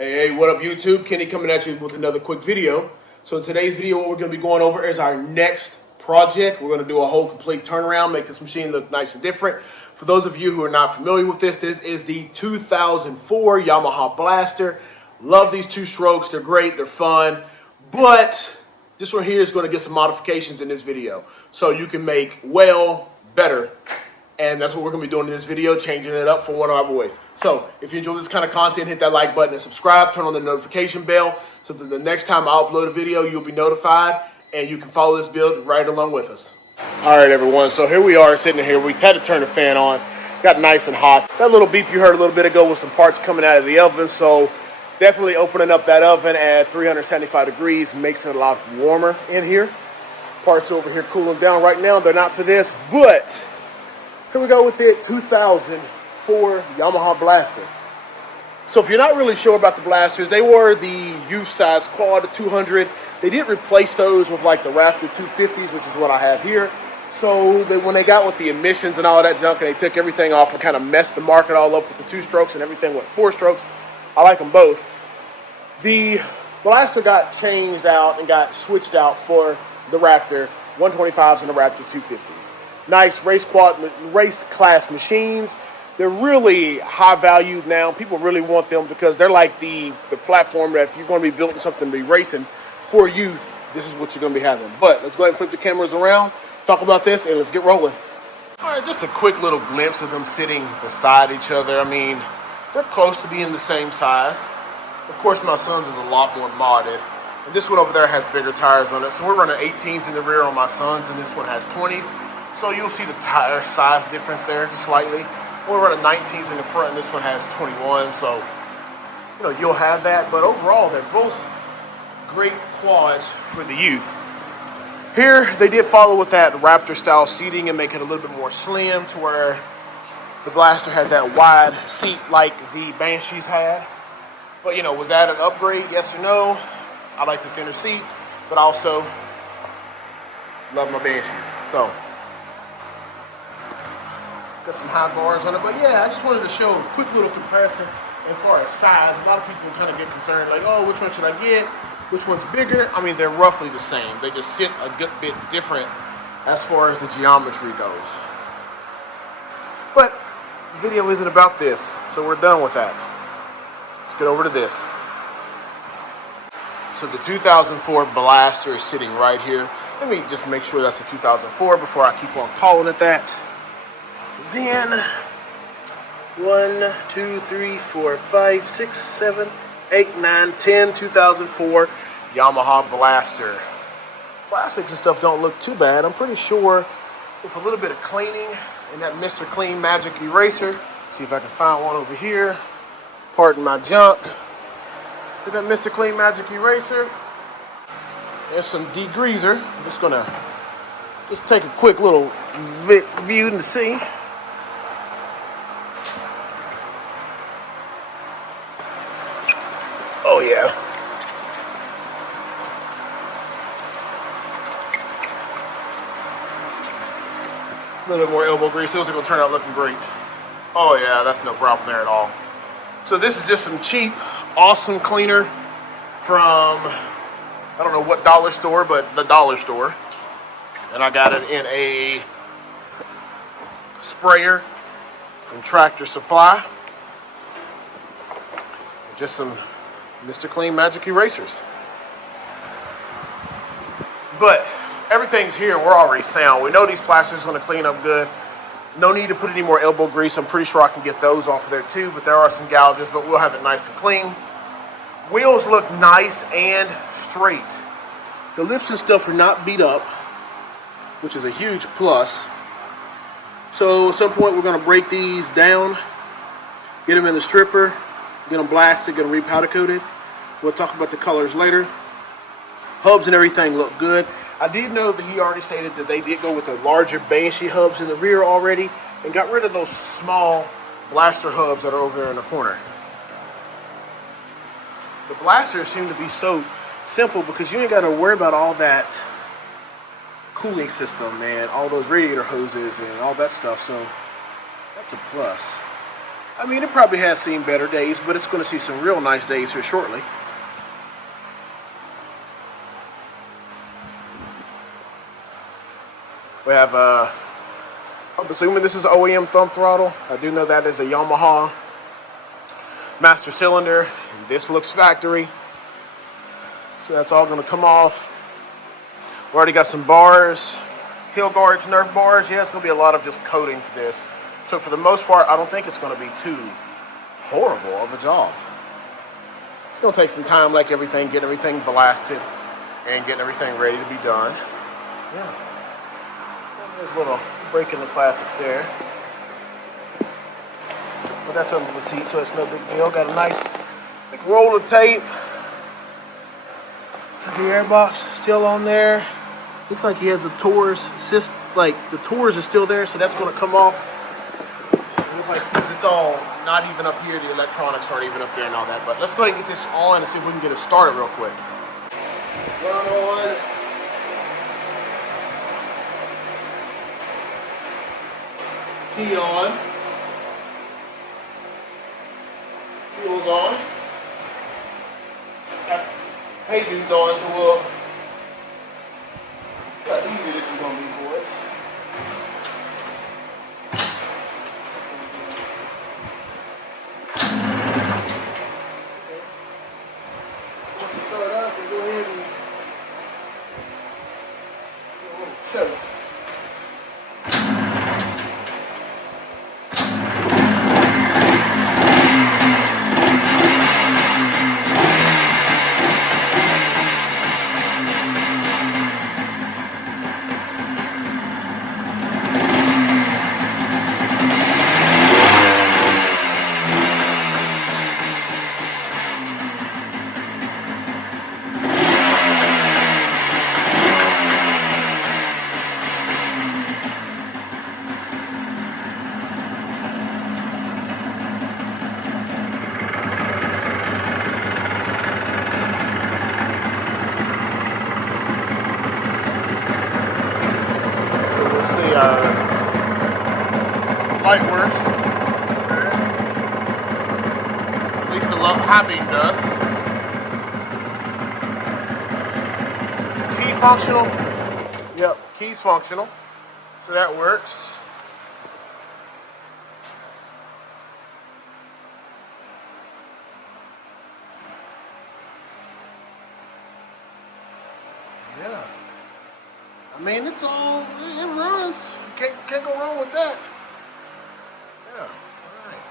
Hey, what up YouTube? Kenny coming at you with another quick video. So in today's video, what we're going to be going over is our next project. We're going to do a whole complete turnaround, make this machine look nice and different. For those of you who are not familiar with this is the 2004 Yamaha Blaster. Love these two strokes, they're great, they're fun, but this one here is going to get some modifications in this video. So you can make well better. And that's what we're going to be doing in this video, changing it up for one of our boys. So if you enjoy this kind of content, hit that like button and subscribe. Turn on the notification bell so that the next time I upload a video, you'll be notified and you can follow this build right along with us. All right, everyone. So here we are sitting here. We had to turn the fan on. Got nice and hot. That little beep you heard a little bit ago was some parts coming out of the oven. So definitely opening up that oven at 375 degrees makes it a lot warmer in here. Parts over here cooling down right now. They're not for this, but here we go with the 2004 Yamaha Blaster. So if you're not really sure about the Blasters, they were the youth size quad 200. They did replace those with like the Raptor 250s, which is what I have here. So when they got with the emissions and all that junk and they took everything off and kind of messed the market all up with the 2 strokes and everything went 4 strokes, I like them both. The Blaster got changed out and got switched out for the Raptor 125s and the Raptor 250s. Nice race class machines. They're really high valued now. People really want them because they're like the platform that if you're going to be building something to be racing for youth, this is what you're going to be having. But let's go ahead and flip the cameras around, talk about this, and let's get rolling. All right, just a quick little glimpse of them sitting beside each other. I mean, they're close to being the same size. Of course, my son's is a lot more modded. And this one over there has bigger tires on it. So we're running 18s in the rear on my son's, and this one has 20s. So you'll see the tire size difference there just slightly. We're running 19s in the front, and this one has 21. So, you'll have that. But overall, they're both great quads for the youth. Here, they did follow with that Raptor-style seating and make it a little bit more slim to where the Blaster had that wide seat like the Banshees had. But, was that an upgrade? Yes or no? I like the thinner seat, but also love my Banshees. So got some high bars on it, but yeah, I just wanted to show a quick little comparison as far as size. A lot of people kind of get concerned, like, oh, which one should I get? Which one's bigger? I mean, they're roughly the same. They just sit a good bit different as far as the geometry goes. But the video isn't about this, so we're done with that. Let's get over to this. So the 2004 Blaster is sitting right here. Let me just make sure that's a 2004 before I keep on calling it that. Then 1, 2, 3, 4, 5, 6, 7, 8, 9, 10, 2004 Yamaha Blaster. Plastics and stuff don't look too bad. I'm pretty sure with a little bit of cleaning and that Mr. Clean Magic Eraser. See if I can find one over here. Pardon my junk. Get that Mr. Clean Magic Eraser and some degreaser. I'm just gonna take a quick little view to see. Oh yeah. A little bit more elbow grease. Those are gonna turn out looking great. Oh yeah, that's no problem there at all. So this is just some cheap, awesome cleaner from, I don't know what dollar store, but the dollar store. And I got it in a sprayer from Tractor Supply. Just some Mr. Clean Magic Erasers. But everything's here. We're already sound. We know these plastics are going to clean up good. No need to put any more elbow grease. I'm pretty sure I can get those off of there too, but there are some gouges, but we'll have it nice and clean. Wheels look nice and straight. The lips and stuff are not beat up, which is a huge plus. So at some point we're going to break these down, get them in the stripper, get them blasted, get them repowder coated. We'll talk about the colors later. Hubs and everything look good. I did know that he already stated that they did go with the larger Banshee hubs in the rear already and got rid of those small Blaster hubs that are over there in the corner. The Blasters seem to be so simple because you ain't got to worry about all that cooling system and all those radiator hoses and all that stuff, so that's a plus. I mean, it probably has seen better days, but it's going to see some real nice days here shortly. We have, I'm assuming this is OEM thumb throttle. I do know that is a Yamaha master cylinder. And this looks factory. So that's all going to come off. We already got some bars, heel guards, Nerf bars. Yeah, it's going to be a lot of just coating for this. So for the most part, I don't think it's going to be too horrible of a job. It's going to take some time, like everything, getting everything blasted and getting everything ready to be done. Yeah. There's a little break in the plastics there. But that's under the seat, so it's no big deal. Got a nice big roll of tape. The airbox still on there. Looks like he has a Taurus assist, like the Taurus is still there, so that's going to come off. It looks like because it's all not even up here, the electronics aren't even up there and all that. But let's go ahead and get this on and see if we can get it started real quick. Run on. Key on. Fuel's on. Got hey dudes on, so we'll see how easy this is going to be for us. Once you start up, we'll go ahead and show it. Light works. At least the high beam does. Key functional. Yep, key's functional. So that works. Yeah. I mean, it's all, it runs. Can't go wrong with that. Yeah, alright.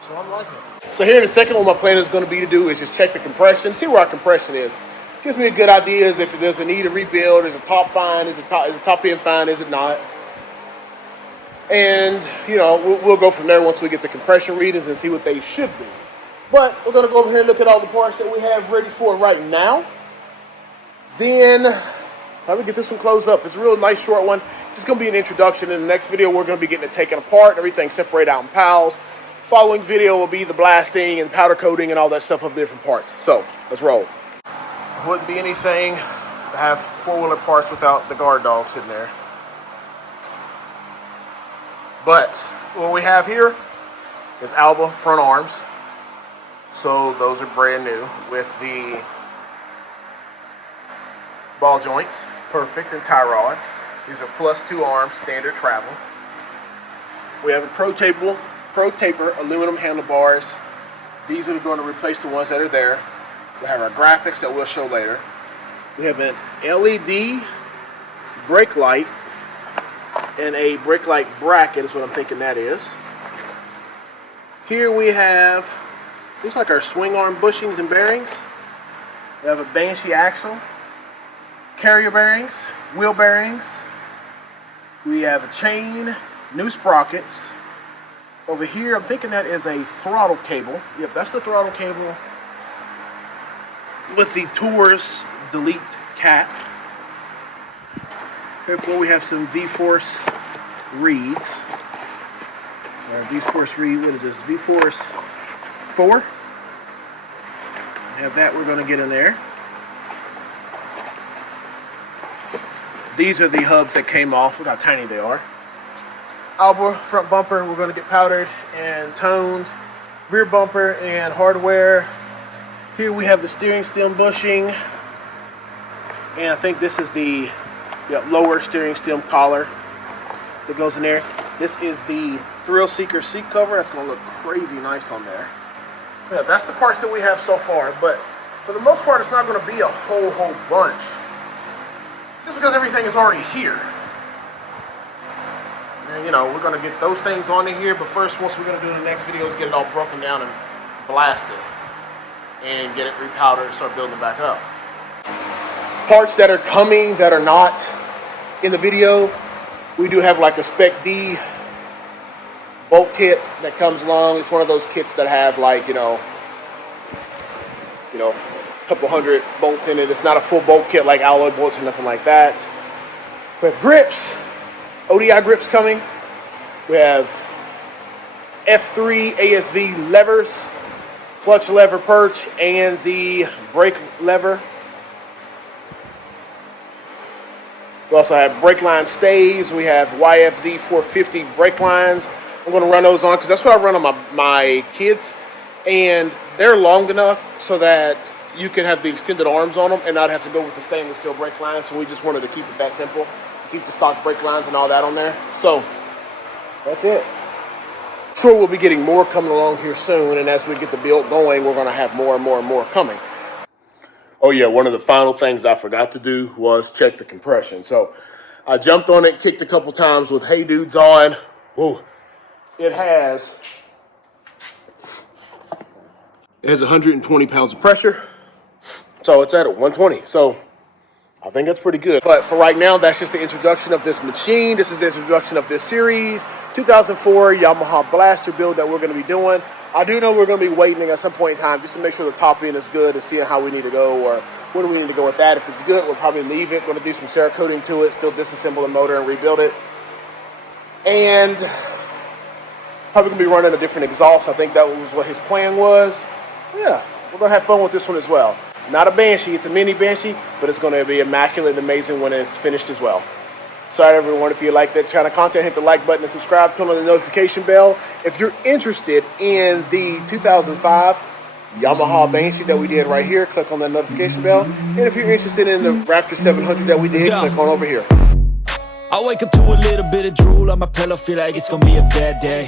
So I'm liking it. So here in a second, what my plan is going to be to do is just check the compression, see where our compression is. Gives me a good idea as if there's a need to rebuild, is the top fine, is the top end fine, is it not? And, you know, we'll go from there once we get the compression readings and see what they should be. But we're going to go over here and look at all the parts that we have ready for right now. Then probably get this one closed up. It's a real nice short one. Just going to be an introduction. In the next video, we're going to be getting it taken apart and everything separated out in piles. Following video will be the blasting and powder coating and all that stuff of the different parts. So let's roll. Wouldn't be anything to have four-wheeler parts without the guard dog sitting there. But what we have here is Alba front arms. So those are brand new with the ball joints, perfect, and tie rods. These are +2 arms, standard travel. We have a Pro Taper aluminum handlebars. These are going to replace the ones that are there. We have our graphics that we'll show later. We have an LED brake light and a brake light bracket is what I'm thinking that is. Here we have, looks like our swing arm bushings and bearings. We have a Banshee axle, carrier bearings, wheel bearings. We have a chain, new sprockets. Over here, I'm thinking that is a throttle cable. Yep, that's the throttle cable with the Taurus delete cap. Therefore, we have some V-Force reeds. V-Force reed, what is this? V-Force 4. We have that we're going to get in there. These are the hubs that came off. Look how tiny they are. Alba front bumper, we're going to get powdered and toned. Rear bumper and hardware. Here we have the steering stem bushing. And I think this is the lower steering stem collar that goes in there. This is the Thrill Seeker seat cover. That's going to look crazy nice on there. Yeah, that's the parts that we have so far. But for the most part, it's not going to be a whole bunch. Just because everything is already here. And, you know, we're going to get those things onto here. But first, what we're going to do in the next video is get it all broken down and blasted. And get it repowdered and start building it back up. Parts that are coming that are not in the video, we do have like a Spec D bolt kit that comes along. It's one of those kits that have like, you know, a couple hundred bolts in it. It's not a full bolt kit like alloy bolts or nothing like that. We have grips, ODI grips coming. We have F3 ASV levers, clutch lever perch, and the brake lever. We also have brake line stays. We have YFZ 450 brake lines. I'm going to run those on because that's what I run on my kids. And they're long enough so that you can have the extended arms on them and not have to go with the stainless steel brake lines. So we just wanted to keep it that simple. Keep the stock brake lines and all that on there. So that's it. Sure, we'll be getting more coming along here soon. And as we get the build going, we're going to have more and more coming. Oh yeah, one of the final things I forgot to do was check the compression. So I jumped on it, kicked a couple times with Hey Dudes on. Whoa. It has 120 pounds of pressure. So it's at a 120. So I think that's pretty good. But for right now, that's just the introduction of this machine. This is the introduction of this series. 2004 Yamaha Blaster build that we're going to be doing. I do know we're going to be waiting at some point in time just to make sure the top end is good and seeing how we need to go or where do we need to go with that. If it's good, we'll probably leave it. We're going to do some Cerakoting to it, still disassemble the motor and rebuild it. And probably going to be running a different exhaust. I think that was what his plan was. Yeah, we're going to have fun with this one as well. Not a Banshee, it's a mini Banshee, but it's going to be immaculate and amazing when it's finished as well. Sorry everyone, if you like that kind of content, hit the like button and subscribe, turn on the notification bell. If you're interested in the 2005 Yamaha Banshee that we did right here, click on that notification bell. And if you're interested in the Raptor 700 that we did, click on over here. I wake up to a little bit of drool on my pillow, feel like it's gonna be a bad day.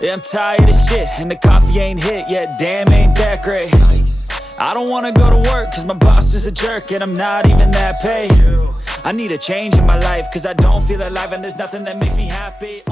Yeah, I'm tired of shit, and the coffee ain't hit yet, damn ain't that great. I don't wanna go to work, cause my boss is a jerk, and I'm not even that paid. I need a change in my life, cause I don't feel alive, and there's nothing that makes me happy.